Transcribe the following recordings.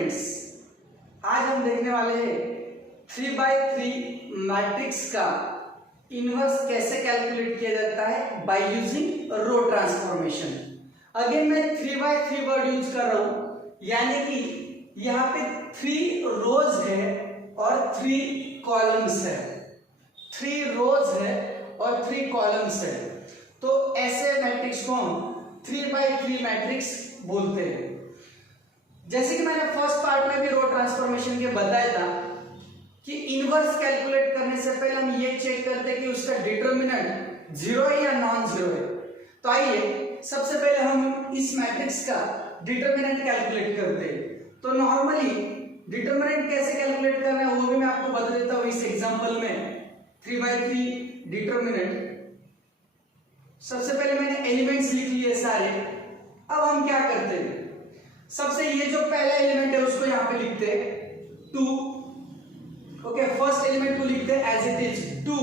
Students, आज हम देखने वाले हैं 3x3 मैट्रिक्स का इनवर्स कैसे कैलकुलेट किया जाता है by using row transformation. Again मैं 3x3 वर्ड यूज कर रहा हूं, यानी कि यहाँ पे 3 रोज है और 3 कॉलम्स है। 3 रोज है और 3 कॉलम्स है, तो ऐसे मैट्रिक्स को हम 3x3 मैट्रिक्स बोलते हैं। जैसे कि मैंने फर्स्ट पार्ट में भी रो ट्रांसफॉर्मेशन के बताया था कि इनवर्स कैलकुलेट करने से पहले हम ये चेक करते हैं कि उसका डिटरमिनेंट जीरो है या नॉन जीरो है। तो आइए सबसे पहले हम इस मैट्रिक्स का डिटरमिनेंट कैलकुलेट करते हैं। तो नॉर्मली डिटरमिनेंट कैसे कैलकुलेट करना है वो भी मैं आपको बता देता हूं इस एग्जांपल में। 3x3 डिटरमिनेंट, सबसे पहले मैंने एलिमेंट्स लिख लिए सारे। अब हम क्या करते हैं, सबसे ये जो पहला एलिमेंट है उसको यहां पे लिखते हैं 2। ओके, फर्स्ट एलिमेंट को लिखते हैं एज इट इज 2।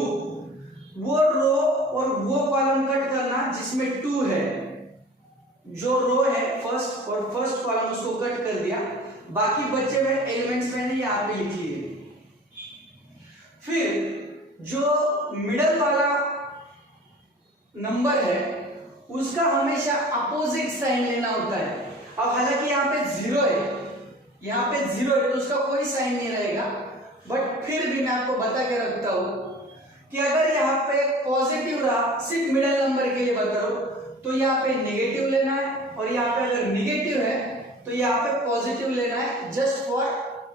वो रो और वो कॉलम कट करना जिसमें 2 है। जो रो है फर्स्ट और फर्स्ट कॉलम उसको कट कर दिया, बाकी बचे हुए एलिमेंट्स मैंने यहां पे लिख लिए। फिर जो मिडल वाला नंबर है उसका हमेशा अपोजिट साइन लेना होता है। अब हालांकि यहाँ पे जीरो है, यहाँ पे जीरो है तो उसका कोई साइन नहीं रहेगा, बट फिर भी मैं आपको बता के रखता हूं कि अगर यहाँ पे पॉजिटिव रहा, सिर्फ मिडिल नंबर के लिए बता रहा हूं, तो यहाँ पे नेगेटिव लेना है, और यहाँ पे अगर नेगेटिव है तो यहाँ पे पॉजिटिव लेना है, जस्ट फॉर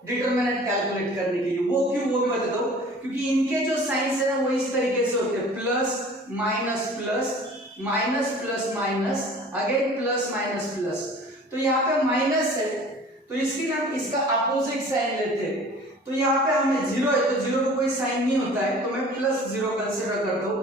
डिटरमिनेंट कैलकुलेट करने के लिए। वो क्यों, वो भी बताता हूं, क्योंकि इनके जो साइंस है ना वो इस तरीके से होते हैं, plus minus plus, minus plus minus, again plus minus plus. तो यहाँ पे माइनस है तो इसकी हम इसका अपोजिट साइन लेते हैं। तो यहाँ पे हमें जीरो है तो जीरो को कोई साइन नहीं होता है, तो मैं प्लस जीरो कंसिडर करता हूँ।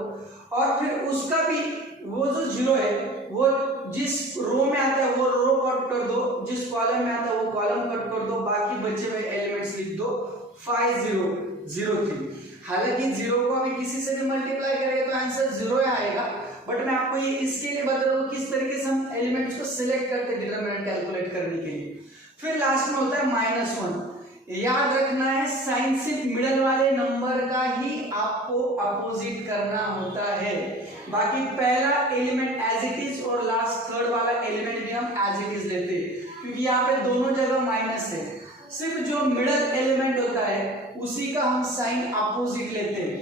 और फिर उसका भी वो जो जीरो है वो जिस रो में आता है वो रो कट कर दो, जिस कॉलम में आता है वो कॉलम कट कर दो, बाकी बचे हुए एलिमेंट्स लिख दो 5 0 0 3। हालांकि जीरो को अभी किसी से भी मल्टीप्लाई करेंगे तो आंसर जीरो आएगा, बट मैं आपको ये इसके लिए बता रहा हूँ किस तरीके से हम एलिमेंट्स को सिलेक्ट करते हैं डिटरमिनेंट कैलकुलेट करने के लिए। फिर लास्ट में होता है -1। याद रखना है साइन सिर्फ मिडल वाले नंबर का ही आपको अपोजिट करना होता है, बाकी पहला एलिमेंट एज इट इज और लास्ट थर्ड वाला एलिमेंट भी हम एज इट इज लेते हैं, क्योंकि यहाँ पे दोनों जगह माइनस है। सिर्फ जो मिडल एलिमेंट होता है उसी का हम साइन अपोजिट लेते हैं।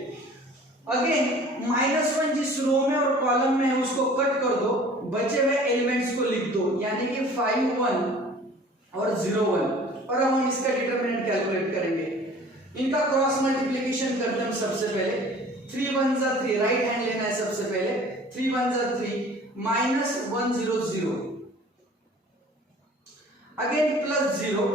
अगेन -1 जिस रो में और कॉलम में है उसको कट कर दो, बचे हुए एलिमेंट्स को लिख दो, यानी कि 5 1 और 0 1। और अब हम इसका डिटरमिनेंट कैलकुलेट करेंगे। इनका क्रॉस मल्टीप्लिकेशन करते हैं सबसे पहले। 3 1 जा 3, राइट हैंड लेना है सबसे पहले। 3 1 जा 3 -1 0 0, अगेन प्लस 0।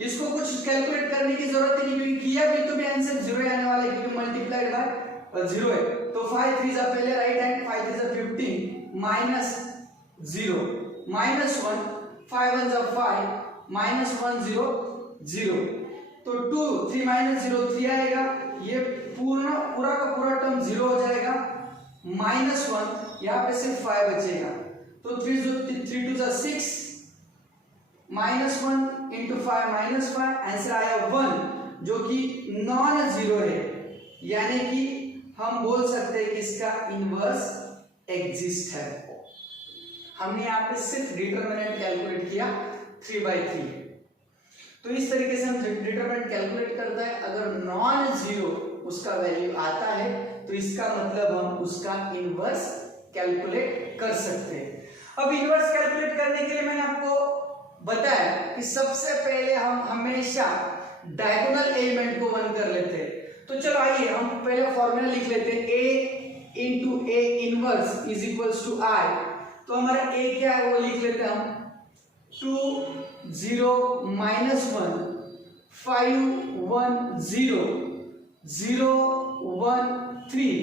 इसको कुछ कैलकुलेट करने की जरूरत ही नहीं, क्योंकि किया भी तो भी आंसर 0 आने वाला है, क्योंकि मल्टीप्लाइड बाय 0 है। तो 5 3 जा पहले राइट हैंड, 5 3 जा 15 -0 -1, 5 1 जा 5 -1 0 0। तो 2 3 -0 3 आएगा, ये पूरा का पूरा टर्म 0 हो जाएगा। -1 यहाँ पे सिर्फ 5 बचेगा, तो 3 2 जा 6, -1 into 5 -5, आंसर आया 1, जो कि नॉन जीरो है, यानी कि हम बोल सकते हैं कि इसका इनवर्स एग्जिस्ट है। हमने यहाँ पे सिर्फ डिटरमिनेंट कैलकुलेट किया 3x3। तो इस तरीके से हम डिटरमिनेंट कैलकुलेट करता है। अगर नॉन जीरो उसका वैल्यू आता है तो इसका मतलब हम उसका इनवर्स कैलकुलेट कर सकते हैं। अब इनवर्स कैलकुलेट करने के लिए मैंने आपको बताया कि सबसे पहले हम हमेशा डायगोनल एलिमेंट को 1 कर लेते हैं। तो चलो आइए हम पहले फॉर्मूला लिख लेते हैं, a into a inverse is equals to i। तो हमारा a क्या है वो लिख लेते हैं हम 2 0 -1 5 1 0 0 1 3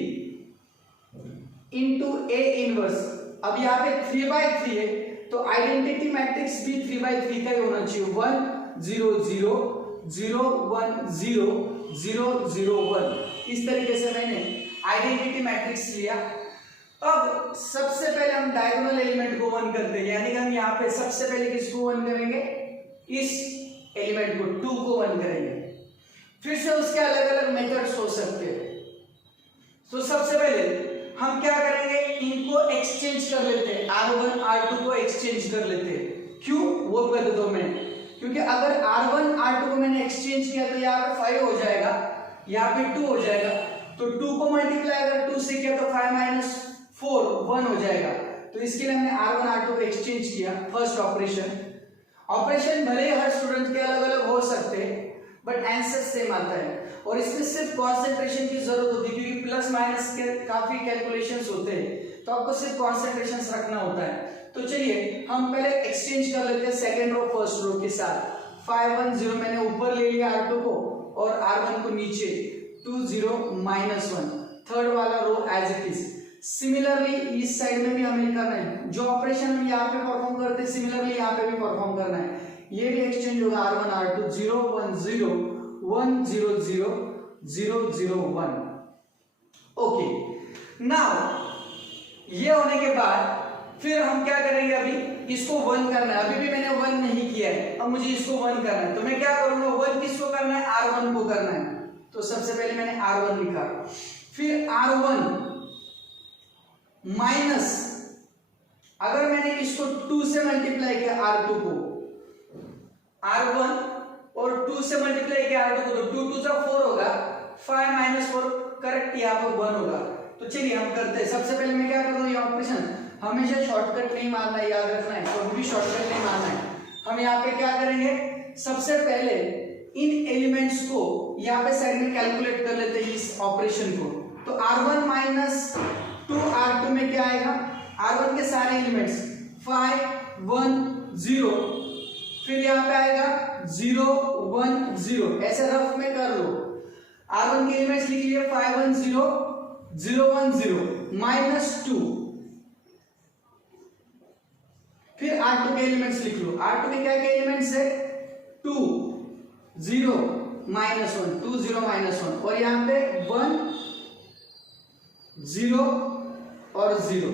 into a इनवर्स। अब यहाँ पे 3x3 है तो आइडेंटिटी मैट्रिक्स भी 3x3 का ही होना चाहिए। 1 0 0 0 1 0 0 0 1। इस तरीके से मैंने आइडेंटिटी मैट्रिक्स लिया। अब सबसे पहले हम डायगोनल एलिमेंट को 1 करते हैं, यानी कि हम यहाँ पे सबसे पहले किसको 1 करेंगे, इस एलिमेंट को 2 को 1 करेंगे। फिर से उसके अलग अलग मेथड्स हो सकते हैं। तो सबसे पहले हम क्या करेंगे, इनको एक्सचेंज कर लेते हैं, R1 R2 को एक्सचेंज कर लेते हैं। क्यों वो कर देता हूं मैं, क्योंकि अगर R1 R2 को मैंने एक्सचेंज किया तो यहाँ पे 5 हो जाएगा, यहाँ पे 2 हो जाएगा। तो 2 को मल्टीप्लाई अगर 2 से किया तो 5 माइनस 4 1 हो जाएगा। तो इसके लिए हमने R1 R2 को एक्सचेंज किया। फर्स्ट ऑपरेशन भले ही हर स्टूडेंट के अलग अलग हो सकते हैं, बट आंसर सेम आता है। और इसमें सिर्फ कंसंट्रेशन की जरूरत होती है, क्योंकि प्लस माइनस के काफी कैलकुलेशंस होते हैं, तो आपको सिर्फ कंसंट्रेशन रखना होता है। तो चलिए हम पहले एक्सचेंज कर लेते हैं सेकंड रो फर्स्ट रो के साथ। 5 1 0 मैंने ऊपर ले लिया R2 को और R1 को नीचे, 2 0 माइनस 1, थर्ड वाला रो एज इट इज। सिमिलरली इस साइड में भी हमें करना है, जो ऑपरेशन हम यहाँ पे परफॉर्म करते हैं सिमिलरली यहाँ पे भी परफॉर्म करना है। ये भी एक्सचेंज होगा R1 R2 0 1 0 1 0 0 0 0 1। ओके, नाउ ये होने के बाद फिर हम क्या करेंगे, अभी इसको 1 करना है। अभी भी मैंने 1 नहीं किया है, अब मुझे इसको 1 करना है। तो मैं क्या करूंगा, 1 किसको करना है, R1 को करना है। तो सबसे पहले मैंने R1 लिखा, फिर R1 माइनस, अगर मैंने इसको 2 से मल्टीप्लाई किया R2 को, R1 और 2 से मल्टीप्लाई किया R2 को, तो 2 2 जा 4 होगा, 5 माइनस 4 करेक्ट, यहाँ पर 1 होगा। तो चलिए हम करते हैं। सबसे पहले मैं क्या करूँ, ये ऑपरेशन हमेशा शॉर्टकट नहीं मारना है, याद रखना है, कभी भी शॉर्टकट नहीं मारना है। हम यहाँ पे क्या करेंगे, सबसे पहले इन एलिमेंट्स को यहाँ पे साइड में कैलकुलेट कर लेते हैं इस ऑपरेशन को। तो R1 माइनस 2 R2 में क्या आएगा, R1 के सारे एलिमेंट्स 5 1 0, फिर यहाँ पे आएगा 0 1 0, ऐसे रफ में कर लो। R1 के एलिमेंट्स लिख लिए 5 1 0 0 1 0 माइनस 2, फिर R2 के एलिमेंट्स लिख लो। R2 के क्या क्या एलिमेंट्स है, 2 0 माइनस 1 2 0 माइनस 1, और यहाँ पे 1 0 और 0।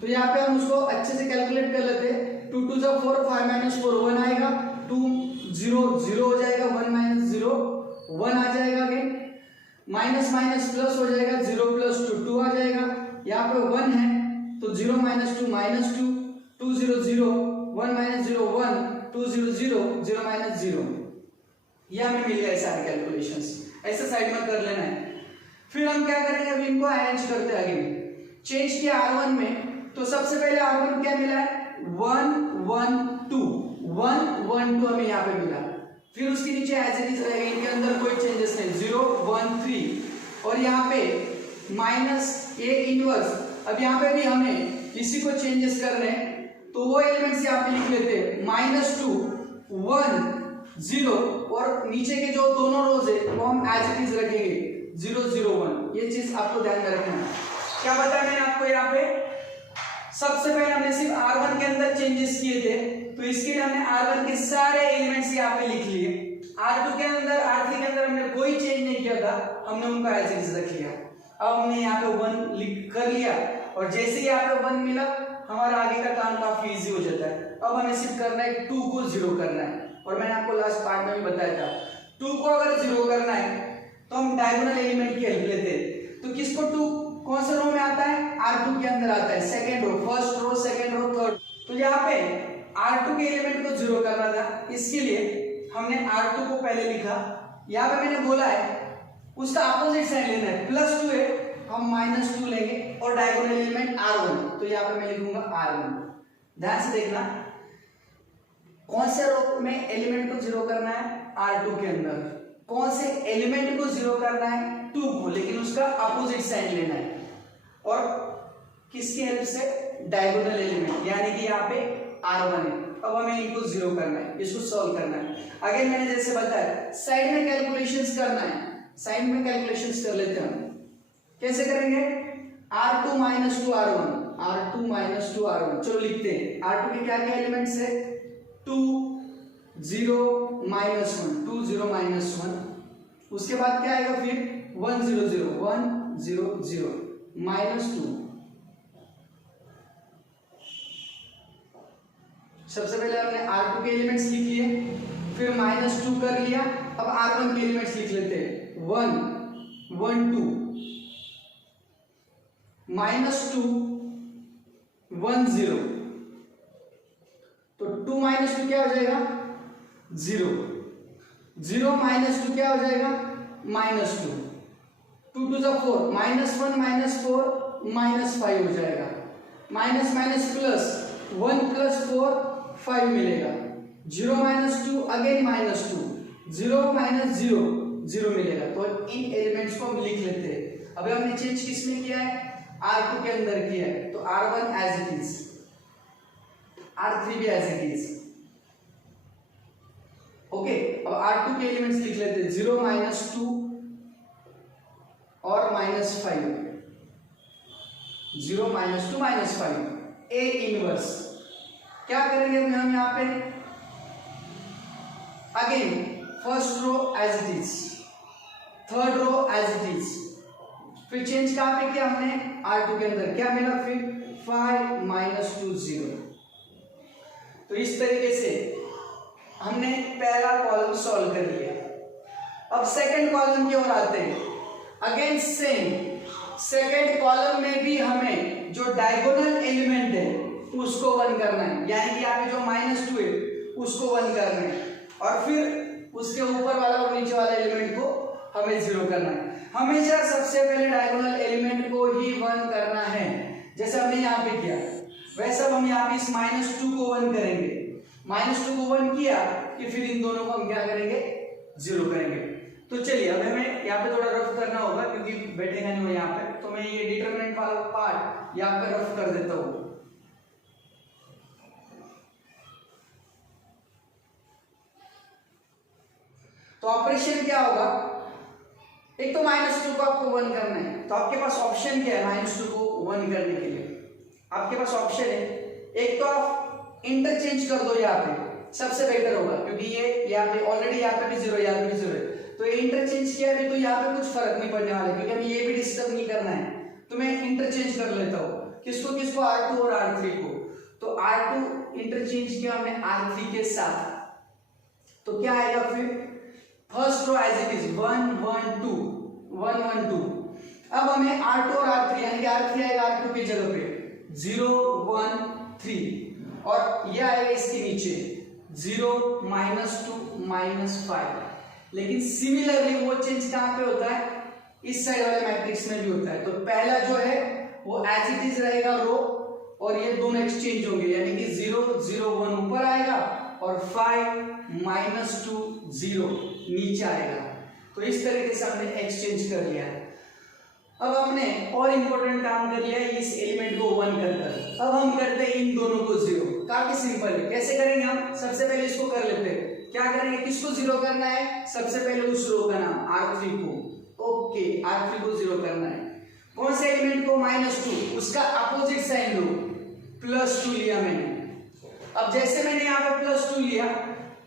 तो यहाँ पे हम उसको अच्छे से कैलकुलेट कर लेते हैं। 2 2 जा 4 5 माइनस 4 1 आएगा, 2 0 0 हो जाएगा, 1 माइनस 0 1 आ जाएगा, अगेन माइनस माइनस प्लस हो जाएगा, 0 प्लस 2 2 आ जाएगा। यहाँ पे 1 है तो 0 माइनस 2 माइनस 2, 2 0 0 1 माइनस 0 1 2 0 0 0 माइनस 0। ये हमें मिल गया सारे कैलकुलेशंस, ऐसे साइड में कर लेना है। फिर हम क्या करेंगे, अभी इनको अरेंज करते हैं। आगे चेंज किया R1 में, तो सबसे पहले R1 क्या मिला है, 1 1 2 1 1 2 हमें यहाँ पे मिला। फिर उसके नीचे एज इट इज रहेगा, इनके अंदर कोई चेंजेस नहीं, 0 1 3, और यहाँ पे माइनस A इनवर्स। अब यहाँ पे भी हमें इसी को चेंजेस करने हैं, तो वो एलिमेंट्स यहाँ पे लिख लेते हैं, माइनस 2 1 0, और नीचे के जो दोनों रोज है वो हम एज इट इज रखेंगे 0 0 1। ये चीज आपको ध्यान में रखना है। क्या बताया मैंने आपको, यहाँ पे सबसे पहले हमने सिर्फ R1 के अंदर चेंजेस किए थे, तो इसके लिए हमने R1 के सारे एलिमेंट्स यहाँ पे लिख लिए। R2 के अंदर R3 के अंदर हमने कोई चेंज नहीं किया था, हमने उनको एज इट इज रख लिया। अब हमने यहाँ पे 1 लिख कर लिया, और जैसे ही यहाँ पे 1 मिला हमारा आगे का काम काफी इजी हो जाता है। अब हमें सिर्फ करना है 2 को 0 करना है, और मैंने आपको लास्ट पार्ट में भी बताया था 2 को अगर 0 करना है तो हम डायगोनल एलिमेंट की हेल्प लेते हैं। तो किसको 2 कौन से रो में आता है, R2 के अंदर आता है, second row, first row second row third. तो यहाँ पे R2 के एलिमेंट को 0 करना था, इसके लिए हमने R2 को पहले लिखा। यहाँ पे मैंने बोला है उसका अपोजिट साइन लेना है, +2 है हम -2 लेंगे, और डायगोनल एलिमेंट R1, तो यहाँ पे मैं लिखूंगा R1। ध्यान से देखना कौन से रो में एलिमेंट को 0 करना है, R2 के अंदर। कौन से एलिमेंट को 0 करना है, 2 को, लेकिन उसका अपोजिट साइन लेना है, और किसकी हेल्प से, डायगोनल एलिमेंट, यानी कि यहाँ पे R1 है। अब हमें इनको 0 करना है, इसको सॉल्व करना है। अगेन मैंने जैसे बताया साइड में कैलकुलेशंस करना है, साइड में कैलकुलेशंस कर लेते हैं हम। कैसे करेंगे, R2 minus 2 R1, R2 minus 2 R1। चलो लिखते हैं। R2 के क्या क्या एलिमेंट्स है, 2 0 माइनस 1 2 0 माइनस 1, उसके बाद क्या आएगा, फिर 1 0 0 1 0 0 -2। सबसे पहले हमने R2 के एलिमेंट्स लिख लिए, फिर -2 कर लिया। अब R1 के एलिमेंट्स लिख लेते हैं, 1 1 2, -2 1 0, तो 2 - 2 क्या हो जाएगा 0, 0 - 2 क्या हो जाएगा -2, 2 2 4, -1 -4 -5 हो जाएगा, माइनस माइनस प्लस 1 + 4 5 मिलेगा, 0 - 2 अगेन -2, 0 - 0 0 मिलेगा। तो इन एलिमेंट्स को हम लिख लेते हैं। अभी हमने चेंज किसमें किया है, R2 के अंदर किया है, तो R1 as it is, R3 भी एज इट इज। ओके, अब R2 के एलिमेंट्स लिख लेते हैं, 0 - 2 और -5, 0 - 2 -5, A इनवर्स। क्या करेंगे हम यहाँ पे, again first row as it is, third row as it is, फिर चेंज कहां पे किया हमने, R2 के अंदर, क्या मिला फिर 5 - 2 0। तो इस तरीके से हमने पहला कॉलम सॉल्व कर लिया। अब सेकंड कॉलम की ओर आते हैं। अगेन सेम, सेकंड कॉलम में भी हमें जो डायगोनल एलिमेंट है उसको 1 करना है, यानी कि यहाँ पे जो -2 है उसको 1 करना है, और फिर उसके ऊपर वाला और नीचे वाला एलिमेंट को हमें 0 करना है। हमेशा सबसे पहले डायगोनल एलिमेंट को ही 1 करना है, जैसे हमने यहाँ पे किया। वैसे हम यहाँ पे इस -2 को 1 करेंगे, -2 को 1 किया कि फिर इन दोनों को हम क्या करेंगे 0 करेंगे। तो चलिए अब हमें यहाँ पे थोड़ा रफ करना होगा क्योंकि बैठेगा नहीं हो यहाँ पे, तो मैं ये डिटरमिनेंट वाला पार्ट यहाँ पे रफ कर देता हूँ। तो ऑपरेशन क्या होगा, एक तो -2 को आपको 1 करना है, तो आपके पास ऑप्शन क्या है -2 को 1 करने के लिए, आपके पास ऑप्शन है, एक तो आप इंटरचेंज कर दो यहाँ पे, सबसे बेटर होगा क्योंकि ये यहाँ पे ऑलरेडी यहाँ पे भी 0 यहाँ पे भी 0 है, तो ये इंटरचेंज किया भी तो यहाँ पे कुछ फर्क नहीं पड़ने वाला है क्योंकि हमें ये भी डिस्टर्ब नहीं करना है। तो मैं इंटरचेंज कर लेता हूँ, किसको किसको, R2 और R3 को। तो R2 इंटरचेंज किया हमने R3 के साथ, तो क्या आएगा फिर, first row as it is 1 1 2 1 1 2। अब हमें R2 और R3 यानी कि R3 आएगा R2 की जगह पे 0 1 3, और ये आएगा इसके नीचे 0 - 2 -5। लेकिन सिमिलरली वो चेंज कहां पे होता है, इस साइड वाले मैट्रिक्स में भी होता है। तो पहला जो है वो एज इट इज रहेगा रो, और ये दोनों एक्सचेंज होंगे, यानी कि 0 0 1 ऊपर आएगा और 5 - 2 0 नीचे आएगा। तो इस तरीके से हमने एक्सचेंज कर लिया। अब हमने और इंपॉर्टेंट काम कर लिया इस एलिमेंट को 1 कर। अब हम करते हैं इन दोनों को 0, काफी सिंपल है। कैसे करेंगे हम, सबसे पहले इसको कर लेते हैं। क्या करेंगे, किसको 0 करना है, सबसे पहले उस रो का नाम R3 को, ओके R3 को 0 करना है। कौन से एलिमेंट को, -2, उसका अपोजिट साइन लो, +2 लिया मैंने। अब जैसे मैंने यहाँ पे +2 लिया,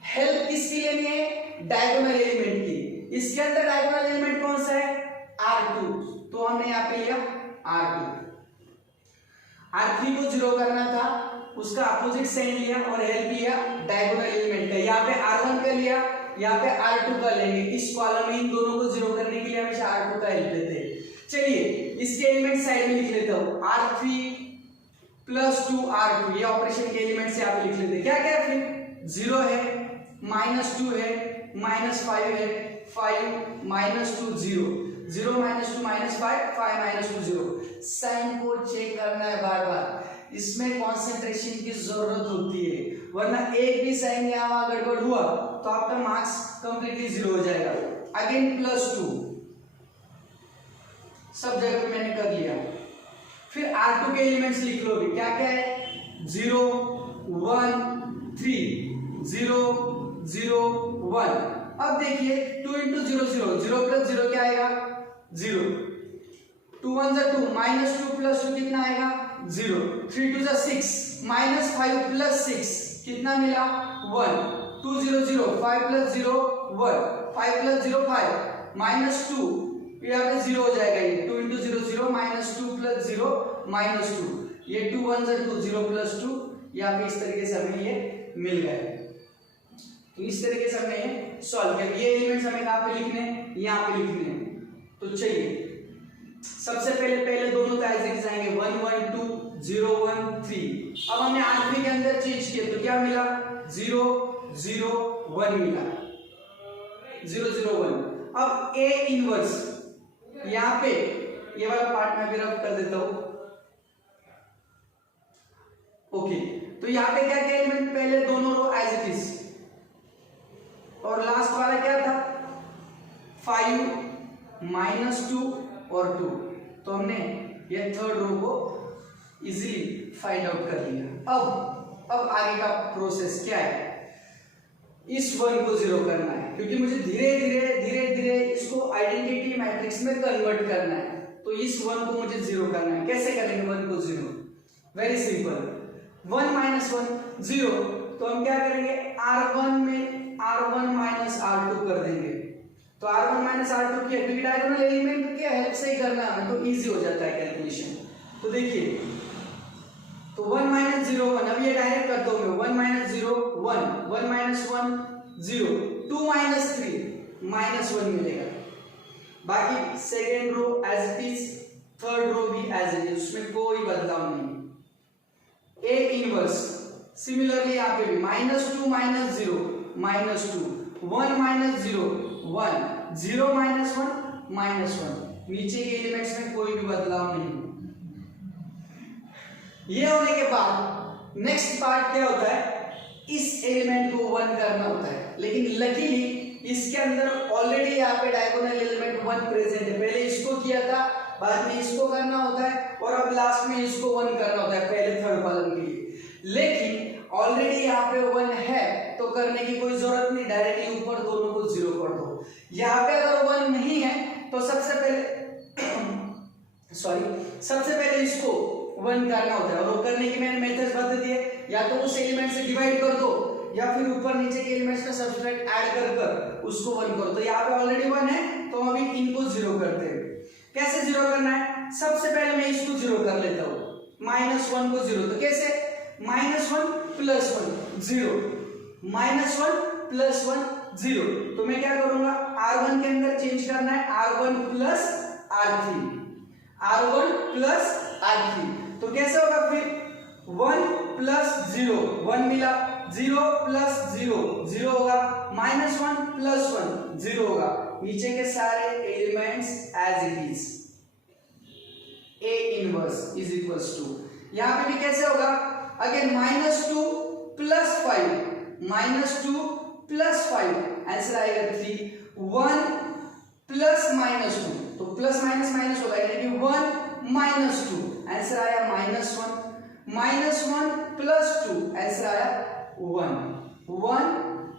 हेल्प किसकी लेनी है, डायगोनल एलिमेंट की। इसके अंदर डायगोनल एलिमेंट कौन सा है, R2, तो हमने यहाँ पे लिया R2। R3 को 0 करना था, उसका अपोजिट साइन लिया और हेल्प लिया डायगोनल एलिमेंट का। यहाँ पे R1 का लिया, यहाँ पे R2 का लेंगे। इस कॉलम में इन दोनों को 0 करने के लिए हमेशा R2 का हेल्प लेते हैं। चलिए इसके एलिमेंट साइड में लिख लेता हूँ, R3 + 2 R2, ये ऑपरेशन के एलिमेंट से आप लिख लेते हैं। क्या क्या फिर 0 है, -2 है, -5 है, 5 -2 0, 0 - 2 -5, 5 - 2 0। साइन को चेक करना है बार बार, इसमें कंसंट्रेशन की जरूरत होती है, वरना एक भी साइन यहाँ वहां गड़बड़ हुआ तो आपका मार्क्स कंप्लीटली 0 हो जाएगा। अगेन +2, सब जगह पे मैंने कर लिया। फिर R2 के एलिमेंट्स लिख लो भी, क्या क्या है, 0 1 3, 0 0 1। अब देखिए 2 × 0 0, 0 + 0 क्या आएगा 0, 2 1 2, -2 + 2 कितना आएगा 0, 3 2 6, -5 + 6 कितना मिला 1, 2 0 0, 5 + 0 1, 5 + 0 5, -2 यहाँ पे 0 हो जाएगा, ये 2 × 0 0, -2 + 0 -2, ये 2 1 2, 0 + 2, यहाँ पे इस तरीके से हमें ये मिल गए। तो इस तरीके से हमने सॉल्व किया। ये एलिमेंट्स हमें कहाँ पे लिखने हैं, यहाँ पे लिखने हैं। तो चलिए सबसे पहले दोनों का एज आएंगे 1 1 2 0 1 3। अब हमने R3 के अंदर चेंज किया तो क्या मिला 0 0 1 मिला 0 0 1। अब A इनवर्स यहाँ पे ये वाला पार्ट मैं भी रफ कर देता हूं। ओके तो यहाँ पे क्या क्या एलिमेंट, पहले दोनों रो एज इट इज और लास्ट वाला क्या था 5 -2 और 2। तो हमने ये थर्ड रो को इजीली फाइंड आउट कर लिया। अब आगे का प्रोसेस क्या है, इस 1 को 0 करना है क्योंकि मुझे धीरे धीरे इसको आइडेंटिटी मैट्रिक्स में कन्वर्ट करना है। तो इस 1 को मुझे 0 करना है। कैसे करेंगे 1 को 0, वेरी सिंपल 1 - 1 0। तो हम क्या करेंगे R1 में R1 - R2 कर देंगे। तो R1 - R2 किया क्योंकि डायगोनल एलिमेंट के हेल्प से ही करना है तो इजी हो जाता है कैलकुलेशन। तो देखिए तो 1 - 0 1, अब ये डायरेक्ट करता हूं मैं 1 - 0 1 1 - 1 0 2 - 3 -1 मिलेगा। बाकी second row as it is, third row भी एज इट इज, उसमें कोई बदलाव नहीं। A इनवर्स सिमिलरली यहाँ पे भी -2 - 0 -2 1 - 0 1 0 - 1 -1। नीचे के एलिमेंट्स में कोई भी बदलाव नहीं। ये होने के बाद नेक्स्ट पार्ट क्या होता है, इस एलिमेंट को 1 करना होता है। लेकिन लकीली इसके अंदर ऑलरेडी यहाँ पे डायगोनल एलिमेंट 1 प्रेजेंट है। पहले इसको किया था, बाद में इसको करना होता है और अब लास्ट में इसको 1 करना होता है पहले थर्ड कॉलम के लिए। लेकिन ऑलरेडी यहाँ पे 1 है तो करने की कोई जरूरत नहीं, डायरेक्टली ऊपर दोनों को 0 कर दो। यहाँ पे अगर 1 नहीं है तो सबसे पहले इसको 1 करना होता है और वो करने की मैंने मेथड्स बता दी है। या तो उस एलिमेंट से डिवाइड कर दो या फिर ऊपर नीचे के एलिमेंट्स का सब्ट्रैक्ट ऐड कर उसको 1 करो। तो यहाँ पे ऑलरेडी 1 है तो हम अभी इनको 0 करते हैं। कैसे 0 करना है, सबसे पहले मैं इसको 0 कर लेता हूँ -1 को 0। तो कैसे -1 + 1 0 -1 + 1 0। तो मैं क्या करूंगा R1 के अंदर चेंज करना है R1 + R3 R1 + R3। तो कैसे होगा फिर 1 + 0 1 मिला 0 + 0 0 होगा -1 + 1 0 होगा। नीचे के सारे elements as it is. A inverse is equals to, यहां पे भी कैसे होगा अगेन -2 + 5 -2 + 5 आंसर आएगा 3 1 + -2 तो प्लस माइनस माइनस होगा यानी कि 1 - 2 आंसर आया -1 -1 + 2 आंसर आया 1 1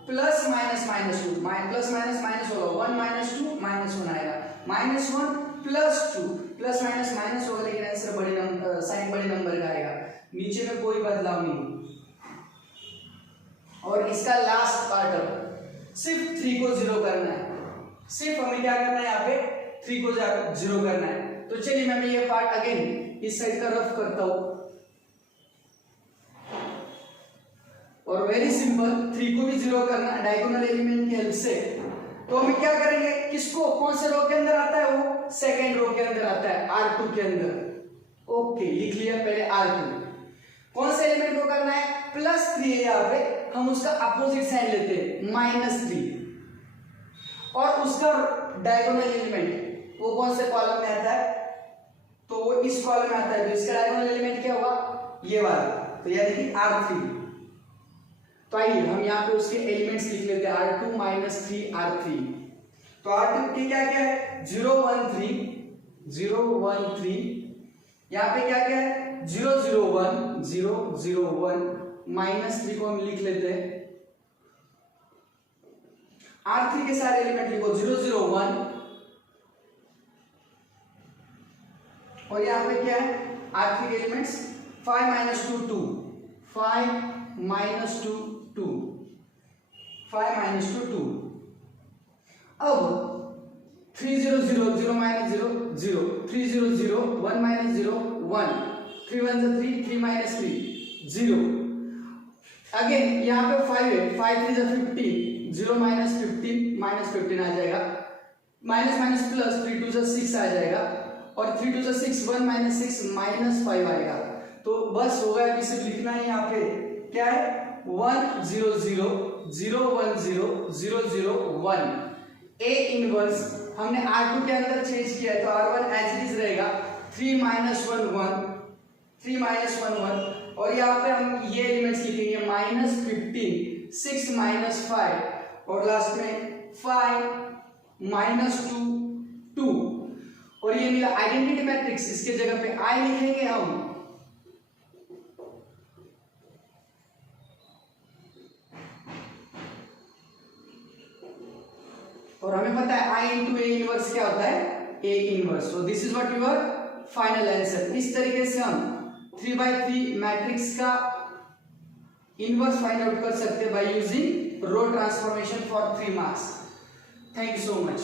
plus minus minus 2 plus minus minus होगा 1 - 2 -1 आएगा -1 + 2 प्लस माइनस माइनस होगा लेकिन आंसर बड़े नंबर साइन बड़े नंबर का आएगा। नीचे में कोई बदलाव नहीं। और इसका लास्ट पार्ट सिर्फ 3 को 0 करना है। सिर्फ हमें क्या करना है यहाँ पे 3 को 0 करना है। तो चलिए मैं ये पार्ट अगेन इस साइड का रफ करता हूं और वेरी सिंपल 3 को भी 0 करना है डायगोनल एलिमेंट की हेल्प से। तो हम क्या करेंगे, किसको कौन से रो के अंदर आता है, वो सेकेंड रो के अंदर आता है R2 के अंदर। ओके लिख लिया पहले R2। कौन से एलिमेंट को करना है +3 है, यहाँ पे हम उसका अपोजिट साइन लेते हैं -3 और उसका डायगोनल एलिमेंट वो कौन से कॉलम में आता है, तो वो इस कॉलम में आता है। तो इसका डायगोनल एलिमेंट क्या होगा ये वाला, तो यानी कि R3। तो आइए हम यहाँ पे उसके एलिमेंट्स लिख लेते हैं R2 - 3 R3। तो R2 की क्या क्या है 0 1 3 यहाँ पे क्या क्या है 0 0 1 0 0 1 -3 को हम लिख लेते हैं। R3 के सारे एलिमेंट लिखो 0 0 1 और यहाँ पे क्या है R3 के एलिमेंट्स 5 - 2 2 5 - 2 2 5 - 2 2। अब 3 0 0 0 - 0 0 3 0 0 1 - 0 1 3 1 3 3 - 3 0 अगेन यहाँ पे 5 है, 5 3 जा 15, 0 माइनस 15 माइनस 15 आ जाएगा, माइनस माइनस प्लस 3 2 जा 6 आ जाएगा, और 3 2 जा 6, 1 माइनस 6 माइनस 5 आएगा। तो बस हो गया, अभी सिर्फ लिखना है यहाँ पे क्या है 1 0 0 0 1 0 0 0 1। ए इनवर्स हमने R2 के अंदर चेंज किया है तो R1 एज इट इज रहेगा 3 माइनस 1 1, 3 माइनस 1 1, और यहाँ पे हम ये एलिमेंट्स लिखेंगे माइनस 15, 6 माइनस 5, और लास्ट में 5 माइनस 2 2, और ये मिला आइडेंटिटी मैट्रिक्स। इसके जगह पे आई लिखेंगे हम, और हमें पता है आई इंटू ए इनवर्स क्या होता है, A inverse. So this is what your final answer. इस तरीके से हम 3/3 मैट्रिक्स का इनवर्स फाइंड आउट कर सकते हैं by using row transformation for 3 marks. Thank you so much.